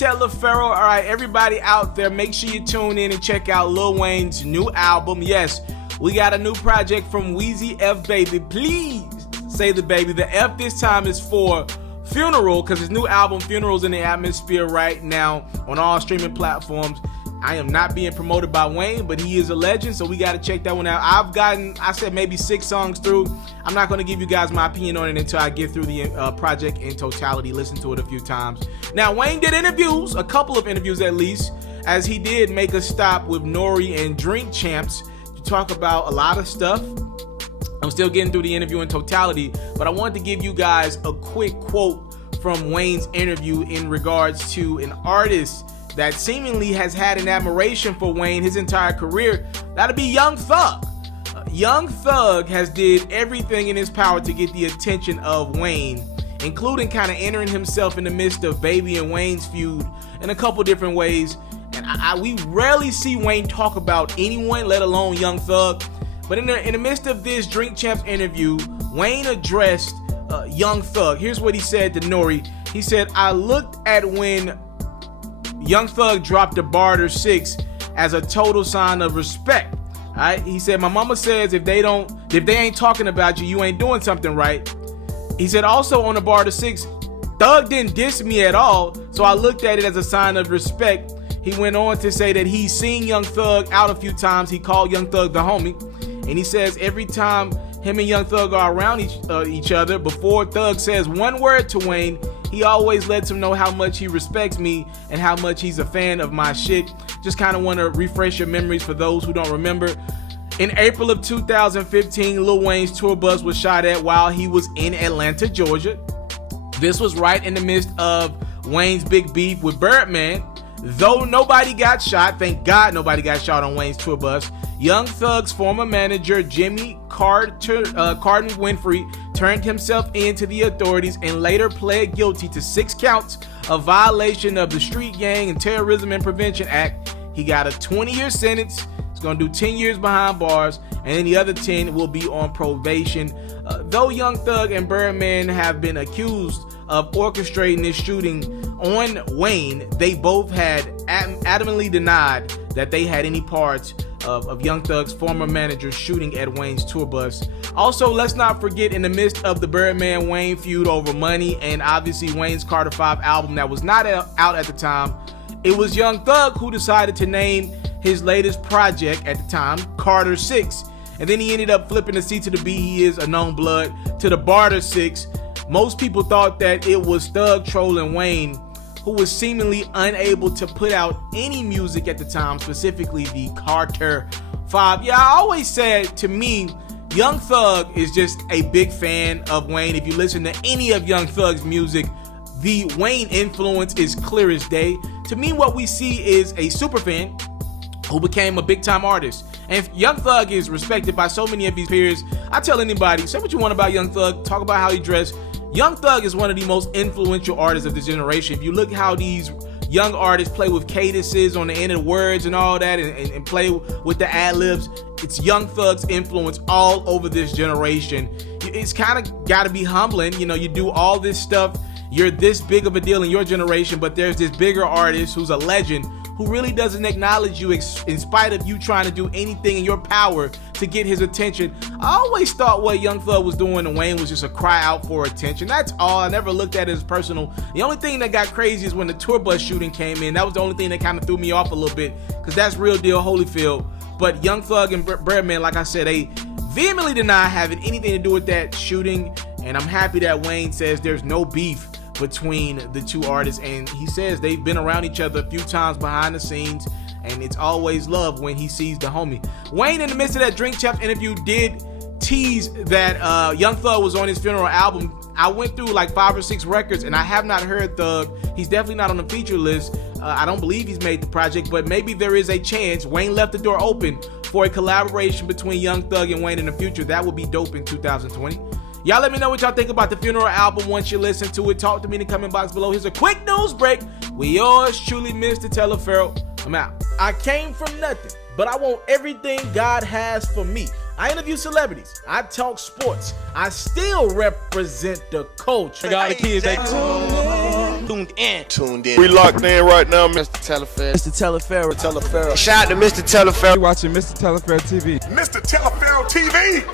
TALIAFERRO. All right, everybody out there, make sure you tune in and check out Lil Wayne's new album. Yes, we got a new project from Weezy F Baby. Please say the baby. The F this time is for Funeral, because his new album Funeral's in the atmosphere right now on all streaming platforms. I am not being promoted by Wayne, but he is a legend, so we got to check that one out. I said maybe 6 songs through. I'm not going to give you guys my opinion on it until I get through the project in totality, listen to it a few times. Now, Wayne did interviews, a couple of interviews at least, as he did make a stop with Nori and Drink Champs to talk about a lot of stuff. I'm still getting through the interview in totality, but I wanted to give you guys a quick quote from Wayne's interview in regards to an artist that seemingly has had an admiration for Wayne his entire career. That'll be Young Thug. Young Thug has did everything in his power to get the attention of Wayne, including kind of entering himself in the midst of Baby and Wayne's feud in a couple different ways. And we rarely see Wayne talk about anyone, let alone Young Thug. But in the midst of this Drink Champs interview, Wayne addressed Young Thug. Here's what he said to Nori. He said, "I looked at when Young Thug dropped the Barter 6 as a total sign of respect." All right? He said, "My mama says if they ain't talking about you, you ain't doing something right." He said, "Also on the Barter 6, Thug didn't diss me at all, so I looked at it as a sign of respect." He went on to say that he's seen Young Thug out a few times. He called Young Thug the homie. And he says every time him and Young Thug are around each other, before Thug says one word to Wayne, he always lets him know how much he respects me and how much he's a fan of my shit. Just kind of want to refresh your memories for those who don't remember. In April of 2015, Lil Wayne's tour bus was shot at while he was in Atlanta, Georgia. This was right in the midst of Wayne's big beef with Birdman. Though nobody got shot, thank God nobody got shot on Wayne's tour bus, Young Thug's former manager, Jimmy Carden Winfrey, turned himself in to the authorities and later pled guilty to 6 counts of violation of the Street Gang and Terrorism and Prevention Act. He got a 20-year sentence. He's going to do 10 years behind bars, and then the other 10 will be on probation. Though Young Thug and Birdman have been accused of orchestrating this shooting on Wayne, they both had adamantly denied that they had any parts of Young Thug's former manager shooting at Wayne's tour bus. Also, let's not forget, in the midst of the Birdman-Wayne feud over money and obviously Wayne's Carter 5 album that was not out at the time, it was Young Thug who decided to name his latest project at the time Carter 6. And then he ended up flipping the C to the B, he is a known blood, to the Barter 6. Most people thought that it was Thug trolling Wayne, who was seemingly unable to put out any music at the time, specifically the Carter 5. Yeah, I always said, to me, Young Thug is just a big fan of Wayne. If you listen to any of Young Thug's music, the Wayne influence is clear as day. To me, what we see is a super fan who became a big-time artist. And Young Thug is respected by so many of his peers. I tell anybody, say what you want about Young Thug, talk about how he dressed. Young Thug is one of the most influential artists of this generation. If you look how these young artists play with cadences on the end of the words and all that, and play with the ad-libs, it's Young Thug's influence all over this generation. It's kind of got to be humbling. You know, you do all this stuff, you're this big of a deal in your generation, but there's this bigger artist who's a legend who really doesn't acknowledge you in spite of you trying to do anything in your power to get his attention. I always thought what Young Thug was doing to Wayne was just a cry out for attention. That's all. I never looked at it as personal. The only thing that got crazy is when the tour bus shooting came in. That was the only thing that kind of threw me off a little bit, because that's real deal Holyfield. But Young Thug and Birdman, like I said, they vehemently deny having anything to do with that shooting, and I'm happy that Wayne says there's no beef between the two artists, and he says they've been around each other a few times behind the scenes, and it's always love when he sees the homie. Wayne, in the midst of that Drink Champs interview, did tease that Young Thug was on his Funeral album. I went through like 5 or 6 records, and I have not heard Thug. He's definitely not on the feature list. I don't believe he's made the project, but maybe there is a chance. Wayne left the door open for a collaboration between Young Thug and Wayne in the future. That would be dope in 2020. Y'all let me know what y'all think about the Funeral album once you listen to it. Talk to me in the comment box below. Here's a quick news break. We yours truly, Mr. TALIAFERRO. I'm out. I came from nothing, but I want everything God has for me. I interview celebrities. I talk sports. I still represent the culture. I got the kids. tuned in. We locked in right now, Mr. Mr. TALIAFERRO. Shout out to Mr. TALIAFERRO. You're watching Mr. TALIAFERRO TV. Mr. TALIAFERRO TV.